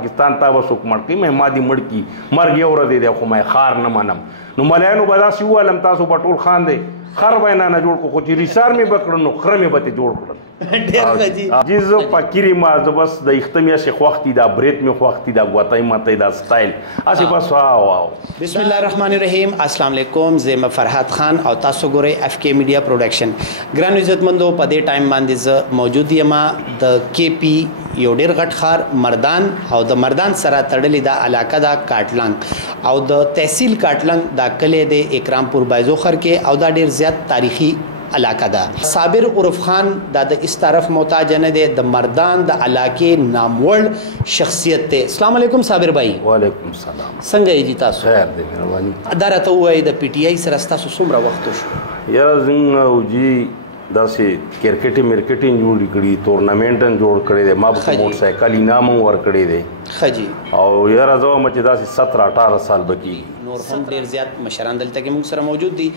پاکستان ته به څوک مړ کړي ما دې مړ کړي مرګ یو ورځ دی خو ما خار نه منم نو ملایانو به داسې وویلم تاسو به ټول خان دی خر به یې نه جوړ کړو خو چې ریسار مې به کړل نو خره مې به ترې جوړ کړل جی زه فقیر یم زه بس د یخته میاشتې خوښ دي دا برید مې خوښ دي دا ګوتۍ متۍ دا سټایل هسې بس واو بسم الله الرحمن الرحیم السلام علیکم زه فرحات خان او تاسو ګورئ اف کې میډیا پروډکشن ګرانو عزتمندو په دې ټایم باندې زه موجود یم د کې پی یو ډېر غټ ښار مردان او د مردان سره تړلې دا علاقه دا کاټلنګ او د تحصیل کاټلنګ دا کلی د اکرامپور بایزوخر کې او دا ډېر زیات تاریخي علاقه ده صابر عرف خان دا د اس طرف محتاج نه دی د مردان د علاقې ناموړ شخصیت ته السلام علیکم صابر بھائی وعلیکم السلام څنګه یې تاسو خیر دی مهرباني دا راته وایي د پی ټی آی سره تاسو څومره وخت شو یاره څنګه جی داسې کرکټي جوړ کړي تورنمنټ جوړ کړي دي ما په موټر سایکل انعام ور کړی دی خجی او یاره زه مچ داسې 17-18 سال بکی نور هم ډیر زیات مشران دلته کې موږ سره موجود دي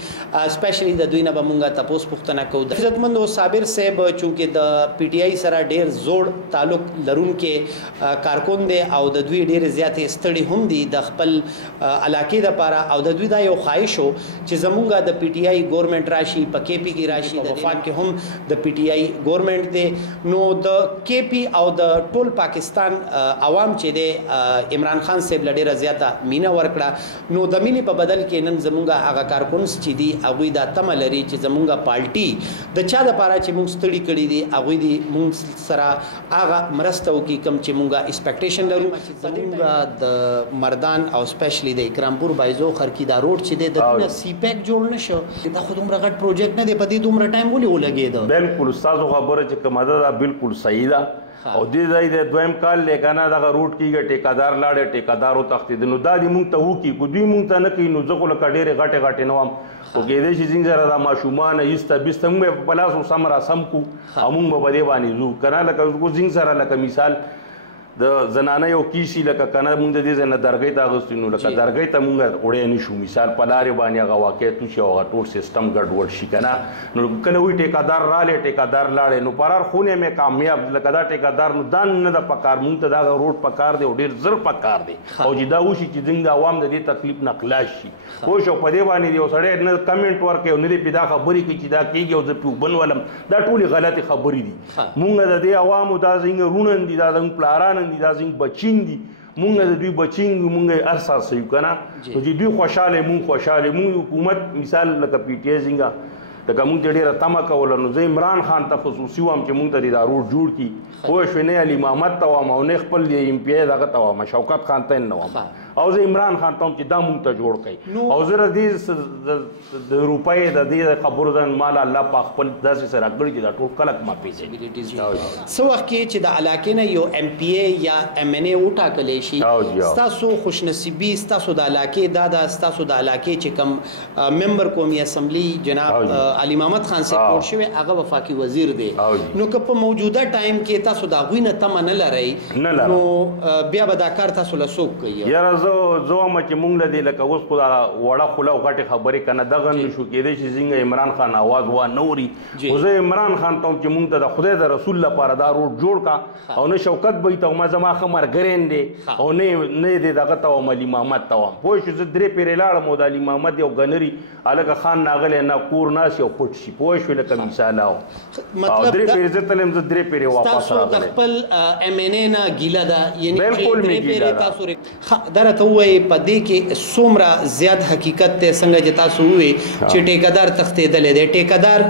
سپیشلی د دوی نه به موږ تاسو پوښتنه کوو د عزتمندو صابر صاحب چونکه د پی ټی آی سره ډیر زوړ تعلق لرونکي کارکون دي او د دوی ډیر زیات استړي هم دي د خپل علاقې لپاره او د دوی دا یو خواهش وو چې زموږ د پی ټی آی ګورنمنت راشي په کې پی کې راشي د وفاق کې هم د پی ټی آی ګورنمنت دی نو د کې پی او د ټول پاکستان عوام چې دی عمران خان صاحب لډیره زیاته مینا ورکړه نو د مینې په بدل کې نن زمونږه هغه کارکونس چې دي هغوی دا تمه لري چې زمونږه پارټي د چا دپاره چې مونږ ستړي کړي دي هغوی دي مونږ سره هغه مرسته وکړي کوم چې مونږه ایکسپیکټیشن لرو زمونږه د مردان او سپیشلی د اکرامپور بایزوخر کې دا روډ چې دی د دې سی پیک جوړ نشو دا خو دومره غټ پروجیکټ نه دی په دې دومره ټایم ولې ولګېده بالکل ستاسو خبره چې کومه ده بالکل صحیح ده او دې ځای د دویم کال لیکنه دغه روډ کېږي ټیکادار لاړې ټیکادار وتښتېد نو دا دې مونږ ته وکړي که دوی مونږ ته نه کوي نو زه خو لکه ډېرې غټې نه وم خو کېدای شي ځینې سره دا ماشومان ایسته بیسته مونږ به په لاس سم راسم کړو او مونږ به په دې باندې ځو که نه لکه ځینې سره لکه مثال د زنانه یو کیسي لکه کنه مونږ د دې ځای نه درګۍ ته اغوستي نو لکه درګۍ ته مونږ وړی نه شو مثال په لارې باندې هغه واقع توشي او هغه ټول سیسټم ګډوډ شي که نه نو کله وایي ټیکادار رالی ټیکادار لاړې نو فرار خونې مې کامیاب لکه دا ټیکادار نو دا نه ده پکار مونږ ته دا روډ پکار دی او ډېر زر پکار دی او چې دا وشي چې زموږ د عوام د دې تکلیف نه خلاص شي پوه شو په دې باندې یو سړی نه کمنټ ورکوي او نه دې پې دا خبرې کوي چې دا کېږي او زه پې اوبه ولم دا ټولې غلطې خبرې دي مونږ د دې عوامو دا زموږ رونن دي دا زموږ پلاران دي دا زموږ بچین دي مونږ د دوی بچین دي مونږ یې هر سال سیو که نه نو چې دوی خوشحاله مونږ خوشحاله مونږ حکومت مثال لکه پی ټی آی څنګه لکه مونږ ته ډېره تمه کوله نو زه عمران خان ته خصوصي وم چې مونږ ته دې دا روډ جوړ کړي پوه شوې نه علي محمد ته وم او نه خپل ایم پی آی دغه ته وم شوکت خان ته نه وم او زه عمران خان ته وم چې دا مونږ ته جوړ کړي او زه د دې د روپۍ د دې خبرو ځان مال الله په خپل داسې سره کړي چې دا ټول کلک ما پېژني څه وخت کې چې د علاقې نه یو ایم پی ای یا ایم ان ای وټاکلی شي ستاسو خوشنصیبي ستاسو د علاقې دا ده ستاسو د علاقې چې کوم ممبر قومي اسمبلی جناب علي محمد خان صاحب جوړ شوی هغه وفاقي وزیر دی نو که په موجوده ټایم کې تاسو د هغوی نه تمه نه لرئ نو بیا به دا کار تاسو له څوک کوي یاره زه وایم چې مونږ له دې لکه اوس خو دا وړه خوله او غټې خبرې که نه دغه نه شو کېدای شي څنګه عمران خان آواز وانه اوري خو زه عمران خان ته وم چې مونږ ته د خدای د رسول لپاره دا روډ جوړ کا او نه شوکت به یې ته ما زما ښه ملګری دی او نه یې دې دغه ته وم علي محمد ته وم پوه شو زه 3 پیرې لاړم او د علي محمد یو ګنري هلکه خان ناغلی نه کور ناست یو پټ شي پوه شوې لکه مثال او 3 پیرې زه تلم زه 3 پیرې واپس راغلی د خپل ایم ان ای نه ګیله ده بالکل مې ګیله ده دا راته ووایي په دې کې څومره زیات حقیقت دی څنګه چې تاسو ووایي چې ټیکادار تښتېدلی دی ټیکادار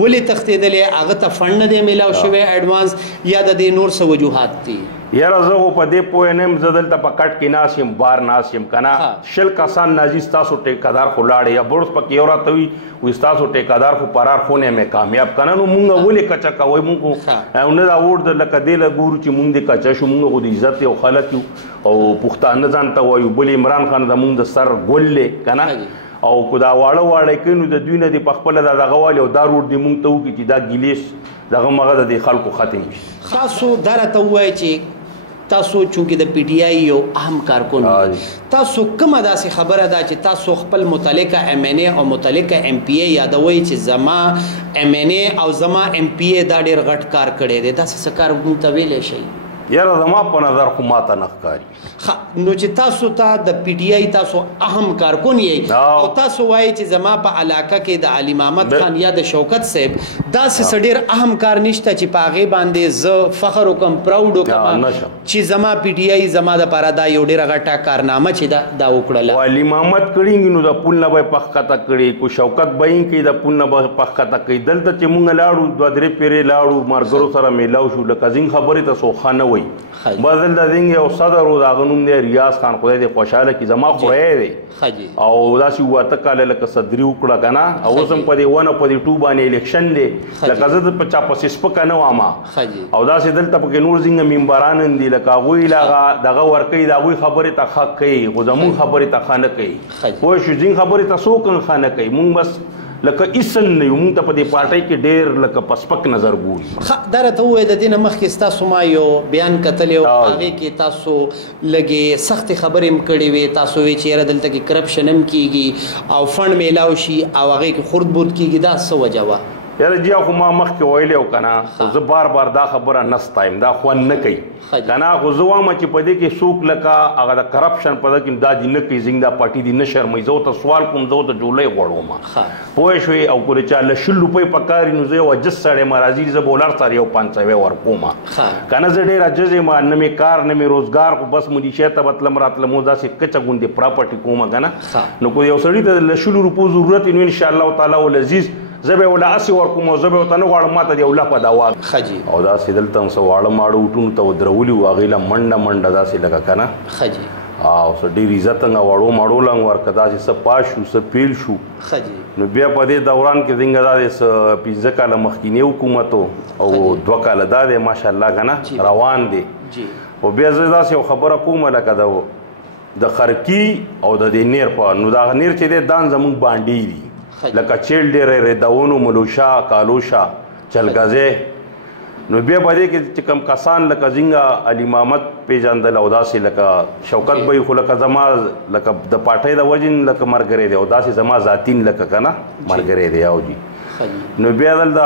ولې تښتېدلی هغه ته فنډ نه دی میلاو شوی ایډوانس یا د دې نور څه وجوهات دي یاره زه خو په دې پوه نه یم زه دلته په کټ کې ناست یم بار ناست یم که نه 100 کسان نازي ستاسو ټیکادار خو لاړې یا بړوس پکې یو راته وي وایي ستاسو ټیکادار خو فرار خونې مې کامیاب که نه نو مونږ ولې کچه کوئ مونږ خو نه دا ووټ لکه دې له ګورو چې مونږ دې کچه شو مونږ خو د عزت یو خلک یو او پښتانه ځان ته وایو بل عمران خان زمونږ د سر ګل دی که نه او که دا واړه کوي نو د دوی نه دې په خپله دا دغه والي او دا روډ دې مونږ ته وکړي چې دا ګیلیس دغه مغه د دې خلکو ختم شي تاسو دا راته ووایئ چې تاسو چونکې د پی ټی آی یو اهم کارکون تاسو کومه داسې خبره ده چې تاسو خپل متعلقه ایم ان ای او متعلقه ایم پی ای یادوئ چې زما ایم ان ای او زما ایم پی ای دا ډېر غټ کار کړی دی داسې څه کار موږ ته ویلی شئ یاره زما په نظر خو ماته نه ښکاري. نو چې تاسو ته د پی ټی آی تاسو اهم کارکون یې او تاسو وایي چې زما په علاقه کې د علي محمد خان یا د شوکت صاحب داسې ډېر اهم کار نشته چې په هغې باندې زه فخر وکړم پراوډ وکړم چې زما پی ټی آی زما دپاره دا یو ډېره غټه کارنامه چې دا وکړله. علي محمد کړي نو د پل نه به یې پښکته کړي، کو شوکت به یې کوي د پل نه به پښکته کوي. دلته چې مونږ لاړو 2-3 پیرې لاړو ملګرو سره میلاو شو، لکه ځینې خبرې ته څوک ښه نه وایي. بس دلته زینګ یو صدر و د هغه نوم دی ریاض خان، خدای دې خوشحاله کړي، زما خوری دی او داسې 7 کاله لکه صدري وکړه که نه. او اوس هم په دې 1 او په دې 2 باندې الیکشن دی، لکه زه په چا پسې سپکه نه وم. او داسې دلته پکې نور ځینګه ممبران هم دي، لکه هغوی دغه ورکوي، د هغوی خبرې ته ښه کوي، خو زمونږ خبرې ته ښه نه کوي. پوه شو، ځینې خبرې ته څوک هم ښه نه کوي. مونږ بس لکه ایسن نه یو، مونږ ته په دې پارټۍ کې ډېر لکه په سپک نظر ګوري. دا راته ووایه د دې نه مخکې ستاسو ما یو بیان کتلی او هغې کې تاسو لږې سختې خبرې هم کړې وې. تاسو وایي چې یاره دلته کې کرپشن هم کېږي او فنډ میلاو شي او هغې کې خورد برد کېږي، دا څه وجه وه؟ یاره جی خو ما مخکې ویلی و که نه، خو زه بار بار دا خبره نه ستایم، دا خوند نه کوي که نه. خو زه وایم چې په دې کې څوک لکه هغه د کرپشن په ده کې دا دي نه کوي، زنګ دا پارټي دي نه شرموي. زه ورته سوال کوم، زه ورته جولۍ غواړم، پوه شوې. او که د چا له 100 روپۍ پکار وي نو زه یو عجز سړی یم، راځي زه به ولر سره یو 500 ورکوم که نه. زه ډېر عجز یم، نه مې کار نه مې روزګار، خو بس ملیشیا ته به تلم راتلم، داسې کچه غوندې پراپرټي کوم که نه. نو که یو سړي ته له 100 روپو ضرورت وي نو انشاءالله تعالی ولعزیز زه به وله هسې ورکوم او زه به ورته نه غواړم ماته د یو لپه دا واږي. او داسې دلته هم څه واړه ماړه وټونو ته ودرولي وو، هغې له منډه داسې لکه که نه. او څه ډېر عزت هغه واړو ماړو له هم ورکه، داسې څه پاس شو څه پیل شو. نو بیا په دې دوران کې زنګه دا دی څه 15 کاله مخکینی حکومت او 2 کاله دا دی ماشاءالله که نه روان دی. خو بیا زه داسې یو خبره کوم لکه د خرکي او د دې نیر په، نو دا نیر چې دی دان زمونږ بانډې دي، لکه چیل ډېری ریدونو، ملوشا، کالوشا، چلګزی. نو بیا په دې کې چې کوم کسان لکه ځینګه علي محمد پېژندل او داسې لکه شوکت به خو لکه زما لکه د پارټۍ د وجې لکه ملګری دی او داسې زما ذاتین لکه که نه ملګری دی. او جي نو بیا دلته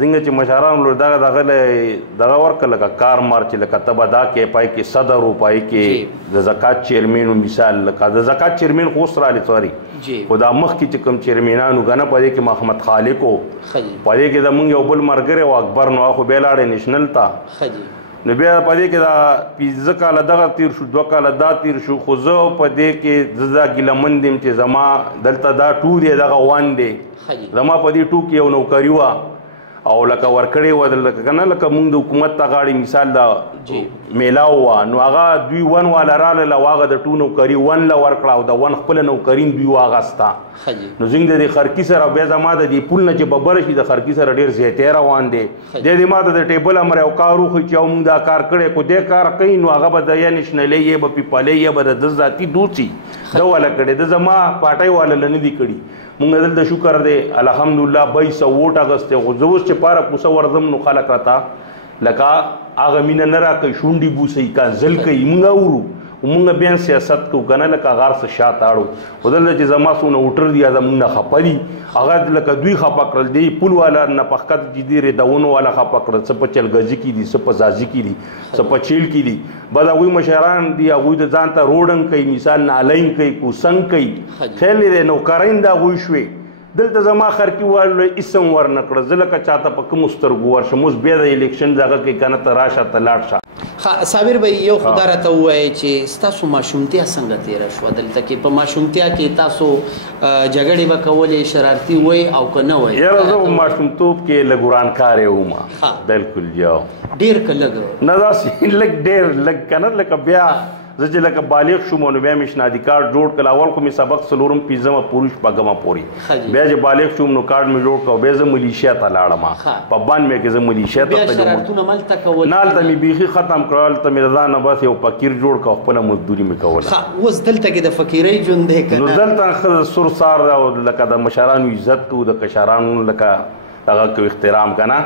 ځینګه چې مشران لور دغه ورکړه لکه کار مار چې لکه ته به دا کې پای کې صدر و، پای کې د زکات چیرمین و، مثال لکه د زکات چیرمین خو اوس رالی سوري، خو دا مخکې چې کوم چیرمینانو که نه په دې کې محمد خالق و، په دې کې زمونږ یو بل ملګری و اکبر، نو خو بیا لاړې نیشنل ته. نو بیا په دې کې دا 15 کاله دغه تیر شو، 2 کاله دا تیر شو. خو زه په دې کې زه دا ګیلهمند یم چې زما دلته دا 2 دی، دغه 1 دی. زما په دې 2 کې یو نوکري وه او لکه ورکړې وه لکه که نه لکه مونږ د حکومت ته غاړې مثال د میلاو وه، نو هغه دوی 1 والا راغله او هغه د 2 نوکري 1 له ورکړه او د 1 خپله نوکري دوی واغسته. نو زنګ د دې خرکي سره بیا زما د دې پول نه چې به بره شي د خرکي سره ډېر زیاتی روان دی. دې ما ته د ټیبل امر یو کار وښي چې او مونږ دا کار کړی، خو دې کار کوي نو هغه به د یا نیشنلۍ یا به پیپالۍ یا به د ذاتي دوسي ده والا کړی، د زما پارټۍ والا له نه دي کړي. مونږ دلته شکر دی الحمدلله 200 ووټ اخیستی، خو زه اوس چې پاره کوڅه ورځم نو خلک راته لکه هغه مینه نه راکوي، شونډې بوسوي، کنځل کوي. مونږ اورو مونږ بیا سیاست کوو که نه لکه غار څه شاته اړو. خو دلته چې زما څونه ووټر دي زمونږ نه خفه دي، هغه لکه دوی خفه کړل، دی پول والا نه پښکته چې دي ریدونو والا خفه کړل، څه په چلګزي کې دي، څه په ځاځي کې دي، څه په چیل کې دي. بعد هغوی مشران دي، هغوی د ځان ته روډنګ کوي، مثال نالین کوي، کوسنګ کوي، خیال دی نوکرین د هغوی شوې. دلته زما خرکي والو اسم ورنه کړه، زه لکه چاته په کومو سترګو ورشم. اوس بیا د الیکشن دغه کې که نه ته راشه ته لاړ شه. صابر بھائی یو خدا راته ووایي چې ستاسو ماشومتیا څنګه تېره شوه دلته کې؟ په ماشومتیا کې تاسو جګړې به کولې، شرارتي وئ او که نه وئ؟ یاره زه په ماشومتوب کې لږ ورانکاری وم، بلکل یو ډېر که لږ نه داسې لږ ډېر لږ که نه لکه بیا زه چې لکه بالغ شوم نو بیا مې شنادي کارډ جوړ کړل. اول خو مې سبق څلورم 5مه پورې 6مه پورې، بیا چې بالغ شوم نو کارډ مې جوړ کړ، بیا زه ملیشیا ته لاړم. په 92 کې زه ملیشیا ته تلم، نه هلته مې بیخي ختم کړل، هلته مې د ځان نه بس یو فقیر جوړ کړ، خپله مزدوري مې کوله. اوس دلته کې د فقیرۍ ژوند دی که نه؟ نو دلته ښه سور سار او لکه د مشرانو عزت کوو، د کشرانو لکه دغه کوو احترام که نه،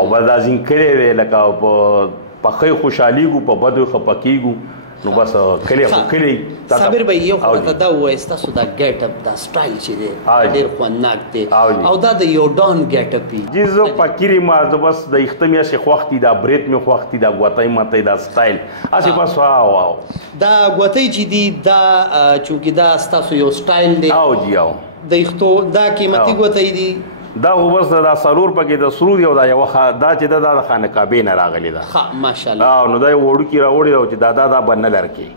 او بس دا ځین کلی دی لکه په ښه خوشحالېږو، په بدو ښه پکېږو. نو بس کلی صابر به یو خواته دا ووایي ستاسو دا ګیټ اپ دا سټایل چې دی ډېر خوندناک دی او دا د یو ډان ګیټ اپ وي جی زه فقیرې ما زه بس د یخته میاشتې خوښ دي دا برید مې خوښ دي دا ګوتۍ متۍ دا سټایل هسې بس واو دا ګوتۍ چې دي دا چونکې دا ستاسو یو سټایل دی او جی او د یختو دا قیمتي ګوتۍ دي دا خو بس دا څلور پکې د سرود یو دا یوه دا چې دا د خانقابې نه راغلې ده ښه ماشاءالله نو دا یو وړوکي راوړې ده چې دا به نه لرکې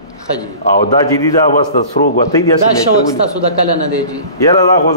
او دا چې دي دا بس د سرو ګوتۍ دي دا شوق ستاسو د کله نه دی جي یاره دا خو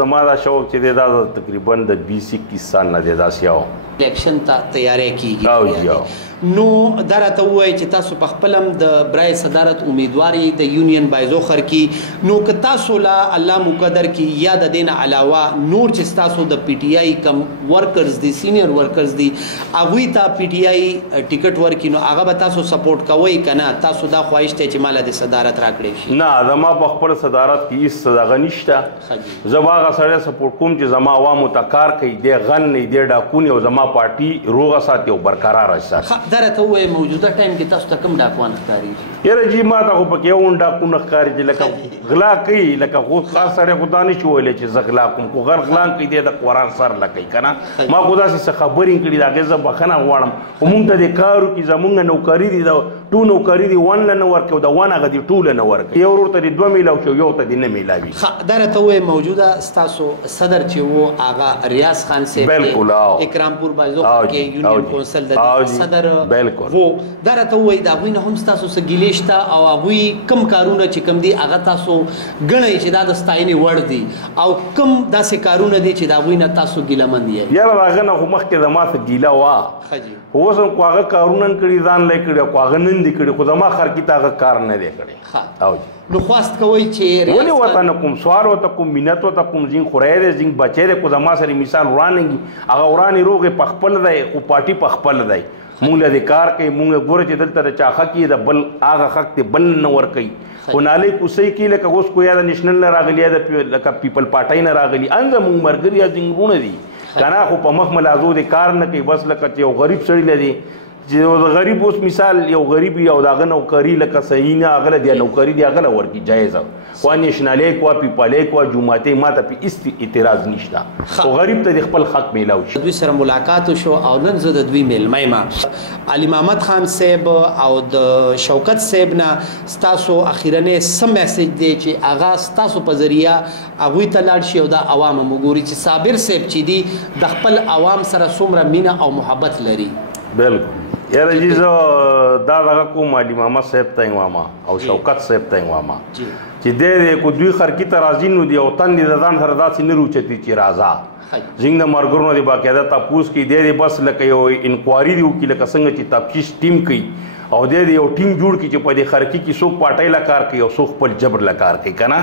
زما دا شوق چې دی دا تقریبا د 20-21 سال نه دی داسې یو الیکشن ته تیاری کیږي نو دا راته ووایي چې تاسو په خپل هم د برای صدارت امیدوار یې د یونین بایزوخر کې نو که تاسو لا الله مقدر کې یا د دین علاوه نور چې تاسو د پی ټی آی کم ورکرز دي سینیئر ورکرز دي هغوی ته پی ټی آی ټیکټ ورکړي نو هغه به تاسو سپورټ کوئ که نه تاسو دا خواهش دی چې ماله د صدارت راکړی شي نه زما په خپل صدارت کې هېڅ دغه نشته زه به هغه سړی سپورټ کوم چې زما عوامو ته کار کوي دی غل نه دی ډاکو نه او زما پارټي روغه ساتي او برقراره ساتي دا راته ووایي موجوده ټایم کې تاسو ته کوم ډاکوان ښکارېږي یاره جي ما ته خو پکې یو ډاکو نه ښکاري چې لکه غلا کوي لکه خو خاص سړی خو دا نه شي ویلی چې زه غلا کوم خو غلا کوي دی د قرآن سر لکوي که نه ما خو داسې څه خبرې کړي د هغې زه بښنه غواړم خو مونږ ته دې کار وکړي زمونږ نوکري دي د ټو نوکري دي ون له نه ورکوي د ون هغه دي ټوله نه ورکوي یو ورور ته دې 2 میلاو شو یو ته دې نه میلاوي دا راته ووایي موجوده ستاسو صدر چې و هغه ریاض خان صاحب بالکل اکرامپور بایزوخر کې یونین کونسل د صدر و دا راته ووایي د هغوی نه هم ستاسو څه ګیلې شته او هغوی کوم کارونه چې کوم دي هغه تاسو ګڼئ چې دا د ستاینې وړ دي او کوم داسې کارونه دي چې د هغوی نه تاسو ګیلهمند یې یاره د هغه نه خو مخکې زما څه ګیله وه خو اوس هم خو هغه کارونه کړي ځان لی کړي خو هغه نن دي کړي خو زما خرکي ته هغه کار نه دی کړی نو خواست کوئ چې ولې ورته نه کوم سوال ورته کوم مینت ورته کوم ځین خوری دی ځین بچی دی خو زما سره مثال ورانېږي هغه ورانې روغې په خپل دی خو پارټي په خپل دی مونږ له دې کار کوي مونږ ګوره چې دلته د چا حق یې د بل هغه حق دی بل نه ورکوي خو نالۍ کوسۍ کې لکه اوس کو یا د نیشنل نه راغلي یا د لکه پیپل پارټۍ نه راغلي ان زمونږ ملګري یا ځینې وروڼه دي که نه خو په مخ ملازو دی کار نه کوي بس لکه چې یو غریب سړي له دی چې د غریب اوس مثال یو غریب وي او د هغه نوکري لکه صحیح نه هغه له دې نوکري دی هغه له ورکړي جایزه خوا نیشنلۍ کوا پیپلۍ کوا جوماتۍ ما ته پې هېڅ اعتراض نشته خو غریب ته د خپل حق میلاو شي دوی سره ملاقات وشو او نن زه د دوی میلمی یم علي محمد خان صاحب او د شوکت صاحب نه ستاسو اخیرنی څه میسیج دی چې هغه ستاسو په ذریعه هغوی ته لاړ شي او دا عوام هم وګوري چې صابر صاحب چې دي د خپل عوام سره څومره مینه او محبت لري بالکل یاره جی زه دا دغه کوم علي محمد صاحب ته یې وایم او شوکت صاحب ته یې وایم چې دی کو دوی خرکي ته راځي نو دی او تن د ځان سره داسې نه روچتي چې راځه زینګ د مرګرونو دی باقاعده تپوس کوي دی بس لکه یو انکوایري دی وکړي لکه څنګه چې تفتیش ټیم کوي او دی یو ټیم جوړ کړي چې په دې خرکي کې څوک پارټۍ له کار کوي او څوک خپل جبر له کار کوي که نه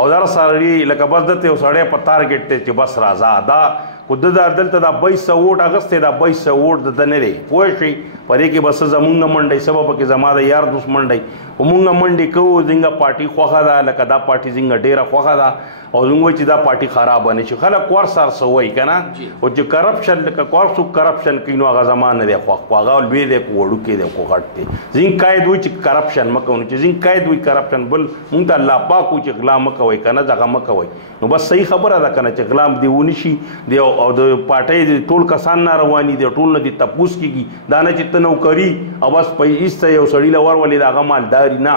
او دا سړي لکه بس دلته یو سړی په تارګېټ دی چې بس راځه دا خو د دلته دا 200 ووټ اخیستی دا 200 ووټ د ده نه دی پوه شئ په دې کې بس زمونږ نه منډئ سبا پکې زما د یار دوست منډئ خو مونږ منډې کوو زموږ پارټي خوښه ده لکه دا پارټي زموږ ډېره خوښه ده او زموږ وایي چې دا پارټي خرابه نه شي خلک ور سر څه وایي که نه او چې کرپشن لکه کور څوک کرپشن کوي نو هغه زما نه دی خوښ خو هغه لوی دی که وړوکی دی خو غټ دی ځینې قاید وایي چې کرپشن مه کوو نو چې ځینې قاید وایي کرپشن بل مونږ ته الله پاک وایي چې غلا مه کوئ که نه دغه مه کوئ نو بس صحیح خبره ده که نه چې غلا دې ونه شي دی او د پارټۍ ټول کسان نارواني دي ټول نه دي تپوس کېږي دا نه چې ته نوکري او بس ایسته یو سړي له ورولې د هغه مالداري نه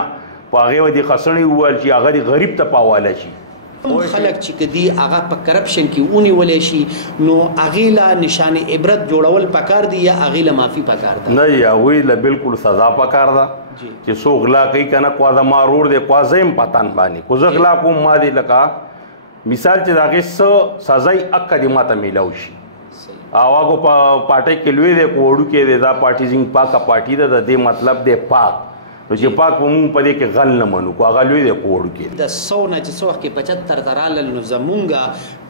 په هغې به دې خسڼې وویل چې هغه دې غریب ته په حواله شي خلک چې کدي هغه په کرپشن کې ونیولی شي نو هغې له نشان عبرت جوړول پکار دي یا هغې له معافي پکار ده نه هغوی له بالکل سزا پکار ده چې څوک غلا کوي که نه خوا زما رور دی خوا زه یم په تن باندې خو زه غلا کوم ما دې لکه مثال چې د هغې څه سزا یې حقه دې ما ته میلاو شي او هغه په پارټۍ کې لوی دی که وړوکی دی دا پارټي زموږ پاکه پارټي ده د دې مطلب دی پاک نو چې پاک به مونږ په دې کې غل نه منو خو هغه لوی دی که وړوکی د 100 نه چې څه وخت کې 75 ته رالل نو زمونږ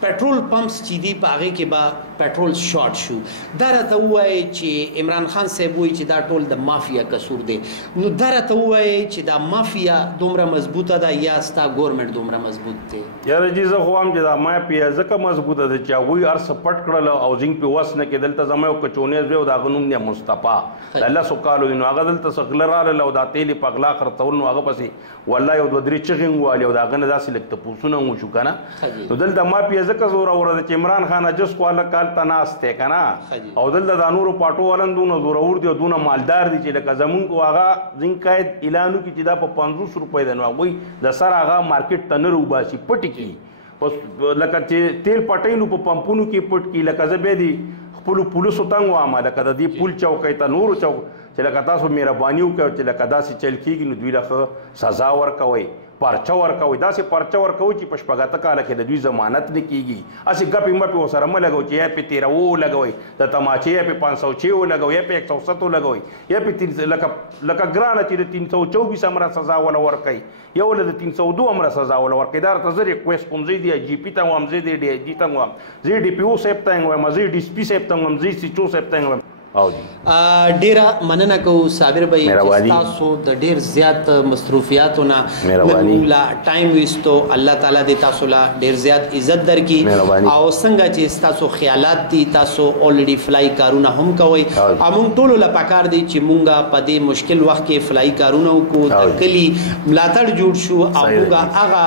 پټرول پمپس چې دي په هغې کې به پټرول شارټ شو دا راته ووایي چې عمران خان صاحب وایي چې دا ټول د مافیا قصور دی نو دا راته ووایي چې دا مافیا دومره مضبوطه ده یا ستا ګورنمنټ دومره مضبوط دی یاره جی زه خو وایم چې دا مافیا ځکه مضبوطه ده چې هغوی هر څه پټ کړل او زینګ پې وس نه کې دلته زما یو کچونیز دی او د هغه نوم دی مصطفی د لسو کالو دی نو هغه دلته څه غله راغلل او دا تیل یې په غلا خرڅول نو هغه پسې والله یو دوه درې چغې ووالې او د هغه نه داسې لږ تپوسونه وشو که نه نو دلته مافیا ځکه زوروره ده چې عمران خان جس کو هلک هلته ناست دی که نه او دلته دا نورو پاټو والن دونه زورور دي او دونه مالدار دي چې لکه زمونږ خو هغه ځینې قاید اعلان وکړي چې دا په 500 روپۍ ده نو هغوی د سر هغه مارکیټ ته نه روباسي پټې کړي اوس لکه چې تیل پټوي نو په پمپونو کې پټ کړي لکه زه بیا دې خپلو پولیسو ته هم وایم لکه د دې پول چوکۍ ته نورو چوک چې لکه تاسو مهرباني وکړئ چې لکه داسې چل کېږي نو دوی له ښه سزا ورکوئ پرچه ورکوئ داسې پرچه ورکوئ چې په شپږاته کاله کې د دوی ضمانت نه کېږي هسې ګپې مپې ورسره مه لګوئ چې یا پې 13 ولګوئ د تماچې یا پې 506 ولګوئ یا پې 107 ولګوئ یا پې لکه ګرانه چې د 324 امره سزا وله ورکوئ یا وله د 302 امره سزا وله ورکوئ دا راته زه ریکویسټ کوم زه د جي پي ته وایم زه د ډي آی جي ته وایم زه ډي پي او صاحب ته وایم زه ډي سي پي صاحب ته وایم زه سی چو صاحب ته وایم ډیره مننه کوو صابر بھائی چې تاسو د ډیر زیات مصروفیاتو نه موږ ټایم ویستو الله تعالی دې تاسو لا ډیر زیات عزت درکړي او څنګه چې تاسو خیالات دي تاسو اولریډي فلای کارونه هم کوئ موږ ټول لا پکار دي چې موږ په دې مشکل وخت کې فلای کارونه وکړو تکلی ملاتړ جوړ شو او موږ هغه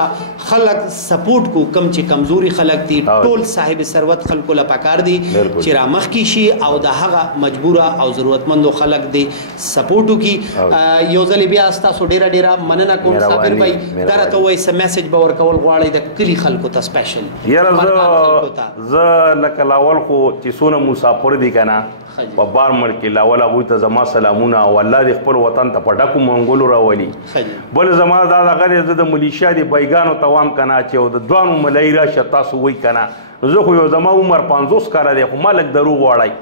خلک سپورټ کو کم چې کمزوري خلک دي ټول صاحب ثروت خلکو لا پکار دي چې را مخ کی شي او د هغه مجبوره او ضرورتمندو خلک دی سپورټ وکړي یو ځل بیا تاسو ډیره مننه کوم صابر بھائی دا راته وایي څه میسج به ورکول غواړئ د کلي خلکو ته سپیشل یاره زه لکه لاول خو چې څونه مسافر دي که نه په بار مړ کې لاول هغوی ته زما سلامونه او الله دې خپل وطن ته په ډکو منګولو راولي بل زما دا دغه دی زه د ملیشیا د بیګانو ته وایم که نه چې د دوانو ملایي راشه تاسو وایي که نه نو زه خو یو زما عمر 50 کاله دی خو ما لږ دروغ واړئ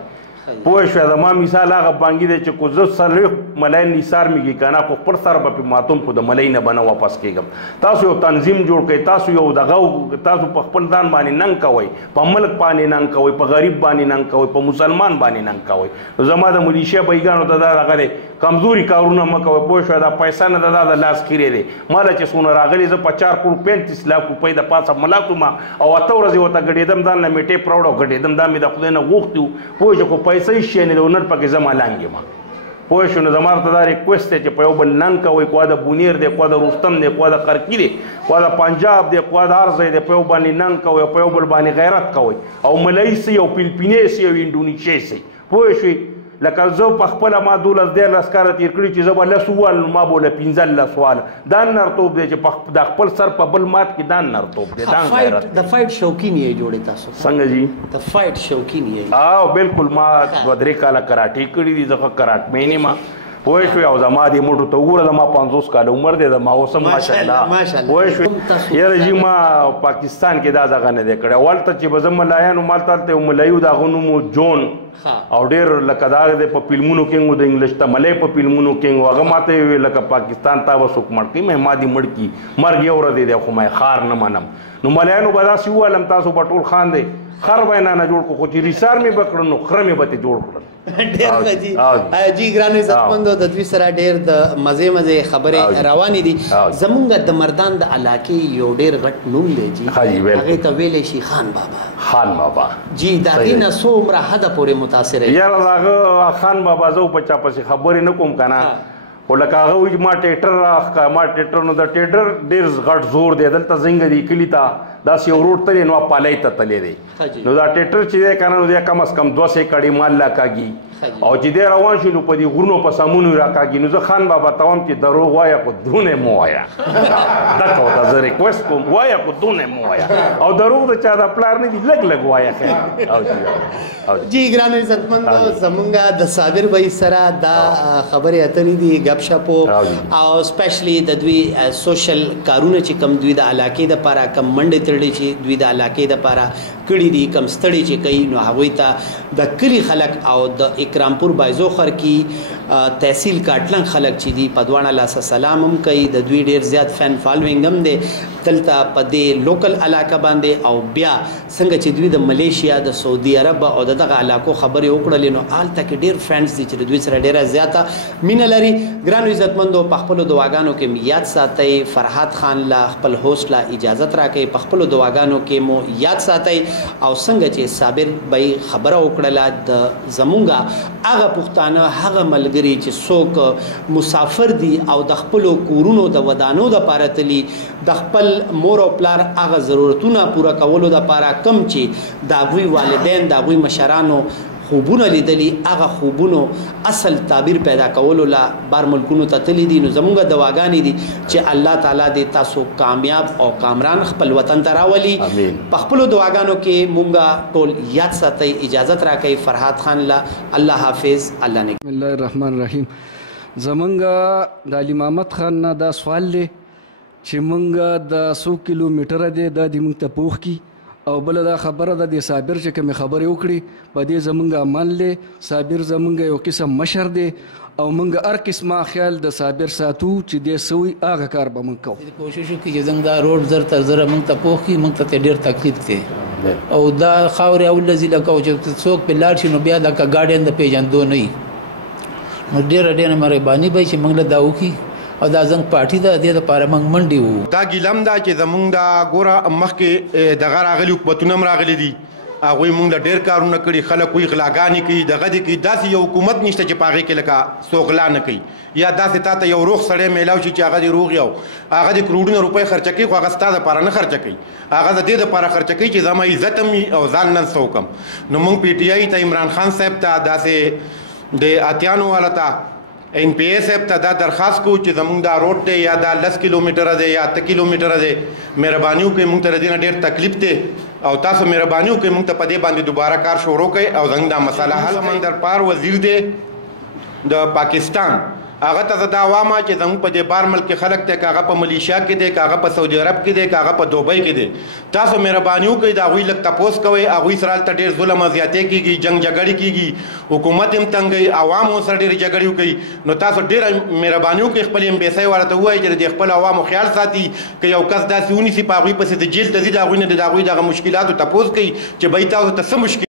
پوه شوه زما مثال هغه بانګي دی چې کو زه څلوېښت ملای نثار مې کښي که نه خو خپل سر به پې ماتوم خو د ملۍ نه به نه واپس کېږم تاسو یو تنظیم جوړ کړئ تاسو یو دغه تاسو په خپل ځان باندې ننګ کوئ په ملک باندې ننګ کوئ په غریب باندې ننګ کوئ په مسلمان باندې ننګ کوئ نو زما د ملیشیا بیګانو ته دا دغه دی کمزوري کارونه مه کوئ پوه شوه دا پیسه نه ده دا د لاس خیرې دی ماله چې څونه راغلي زه په 4 کروڑ 35 لاک روپۍ د پاسه ملاک وم او 8 ورځې ورته ګډېدم ځان نه مې ټیپ راوړه او ګډېدم دا مې د خدای نه غوښتي وو پوه شوه خو پیسه هېڅ شی نه دی نن پکې زما لانګ یم پوه شو نو زما ورته دا ریکویسټ دی چې په یو بل ننګ کوئ خوا د بونیر دی خوا د رستم دی خوا د قرقي دی خوا د پنجاب دی خوا د هر ځای دی په یو باندې ننګ کوئ په یو بل باندې غیرت کوئ او ملایي سي او فلپینې سي او انډونیشیا سي پوه شوئ لکه زه په خپله ما 12 کاله تېر کړي چې زه به 10 ووال نو ما به له 15 واله دا نرتوب دی چې د خپل سر په بل مات کې دا نرتوب دی دا غیرت د فایټ شوقین یې جوړې تاسو څنګه جی د فایټ شوقین یې بالکل ما 2-3 کاله کراټې کړي دي زه کراټ مین یم پوه شوې او زما دې موټو ته وګوره زما 50 کاله عمر دی زما اوس هم ماشاءالله پوه شوې یاره جي ما پاکستان کې دا دغه نه دی کړی اولته چې به زه ملایانو مالته هلته یو ملایي و د هغه نوم و جون او ډېر لکه دا دی په فلمونو کې و د انګلیش ته ملی په فلمونو کې و هغه ماته یې وویل لکه پاکستان تا به څوک مړ کړي ما دې مړ کړي مرګ یو ورځې دی خو ما خار نه منم نو ملایانو به داسې وویلم تاسو به ټول خان دی خر به یې نه جوړ کړو خو چې ریسار مې به کړل نو خره مې به ترې جوړ کړل ډېر ښه جي ګرانو عزتمندو د دوی سره ډېر د مزې خبرې روانې دي زمونږ د مردان د علاقې یو ډېر غټ نوم دی جي هغې ته ویلی شي خان بابا جي د هغې نه څو عمره حده پورې متاثر یاره د هغه خان بابا زه په چا پسې خبرې نه کوم که نه خو لکه هغه وایي ما ټیټر نو د ټیټر ډېر غټ زور دی دلته زنګ دی کلي ته داسې یو روډ تللی نو پالۍ ته تللی دی نو دا ټیټر چې دی که نه نو دی کم از کم 200 کړۍ مال لا کاږي او چې دی روان شي نو په دې غرونو په سامونو را کاږي نو زه خان بابا ته وایم چې دروغ وایه خو درونه مه وایه دکه ورته زه ریکویسټ کوم وایه خو درونه مه وایه او دروغ د چا د پلار نه دي لږ وایه خیر جی ګرانو عزتمندو زمونږ د صابر بھائی سره دا خبرې اترې دي ګپ شپ او سپیشلی د دوی سوشل کارونه چې کم دوی د علاقې دپاره کم منډې تړلې چې دوی د علاقې دپاره کړي دي کم ستړي چې کوي نو هغوی ته د کلي خلک او د اکرامپور بایزو خر کې تحصیل کاټلنګ خلک چې دي په دواړه لاسه سلام هم کوي د دوی ډیر زیات فین فالوینګ هم دی دلته په دې لوکل علاقه باندې او بیا څنګه چې دوی د ملیشیا د سعودي عرب او دغه علاقو خبرې وکړلې نو هلته کې ډیر فینس دي چې دوی سره ډیره زیاته مینه لري. ګرانو عزتمندو په خپلو دعاګانو کې یاد ساتئ فرهاد خان لا خپل هوست لا اجازت راکړئ په خپلو دعاګانو کې مو یاد ساتئ او څنګه چې صابر به خبره وکړله د زمونږه هغه پښتانه هغه ملګري چې څوک مسافر دي او د خپلو کورونو د ودانو دپاره تلي د خپل مور او پلار هغه ضرورتونه پوره کولو دپاره کم چې د هغوی والدین د هغوی مشرانو خوبونه لیدلي هغه خوبونو اصل تعبیر پیدا کولو لا بار ملکونو ته تللی دي. نو زمونږ دعاګانې دي چې الله تعالی دې تاسو کامیاب او کامران خپل وطن ته راولي. په خپلو دعاګانو کې مونږ ټول یاد ساتئ. اجازت راکړئ فرهاد خان لا. الله حافظ. الله نه. بسم الله الرحمن الرحیم. زمونږ د علي محمد خان نه دا سوال دی چې مونږ د 100 کیلومتره دی دا د مونږ ته پوخ کی او بل دا خبره ده د صابر چې کومې خبرې وکړي په دې زمونږ عمل دی. صابر زمونږ یو قسم مشر دی او مونږ هر قسمه خیال د صابر ساتو چې دې سوی هغه کار به مونږ کوو. کوشش وکړي چې زموږ دا روډ زر تر زره مونږ ته پوخ کړي. مونږ ته ډېر تکلیف دی او دا خاورې اولزي لکه چې څوک په لاړ شي نو بیا لکه ګاډیان د پیژندو نه وي. نو ډېره مهرباني به چې مونږ له دا وکړي او دا زنګ پارټي ده د دې لپاره موږ منډې وو. دا ګیلم ده چې زمونږ دا ګوره مخکې دغه راغلي حکومتونه هم راغلي دي هغوی مونږ له ډېر کارونه کړي. خلک وایي غلاګانې کوي دغه دې کوي. داسې یو حکومت نشته چې په هغې کې لکه څوک غلا نه کوي یا داسې تا ته یو روغ سړی میلاو شي چې هغه دې روغ یو هغه دې کروڑونه روپۍ خرچه کوي خو هغه ستا دپاره نه خرچه کوي. هغه د دې دپاره خرچه کوي چې زما عزت هم وي او ځان نه څه وکړم. نو مونږ پی ټي آی ته عمران خان صاحب ته داسې د اتیانو والا ته این پی ایس صاحب ته دا درخواست کو چې زمونږ دا روډ دی یا دا 10 کیلومتره دی یا 8 کیلومتره دی مهرباني وکړئ مونږ ته د دې نه ډېر تکلیف دی او تاسو مهرباني وکړئ مونږ ته په دې باندې دوباره کار شروع کړئ او زموږ دا مسله حل. سمندر پار وزیر دی د پاکستان هغه ته زه دا وایم چې زموږ په دې بار ملک کې خلک دی که هغه په ملیشیا کې دی که هغه په سعودي عرب کې دی که هغه په دوبۍ کې دی تاسو مهرباني وکړئ د هغوی لږ تپوس کوئ. هغوی سره هلته ډېر ظلم او زیاتې کېږي جنګ جګړې کېږي حکومت هم تنګوي عوامو سره ډېرې جګړې وکوي. نو تاسو ډېره مهرباني وکړئ خپل امبیسۍ والا ته ووایئ چې د خپل عوامو خیال ساتي که یو کس داسې ونیسي په هغوی پسې د جیل ته ځي د هغوی نه د هغوی دغه مشکلاتو تپوس کوي چې بهی تاسو ته څه مشکل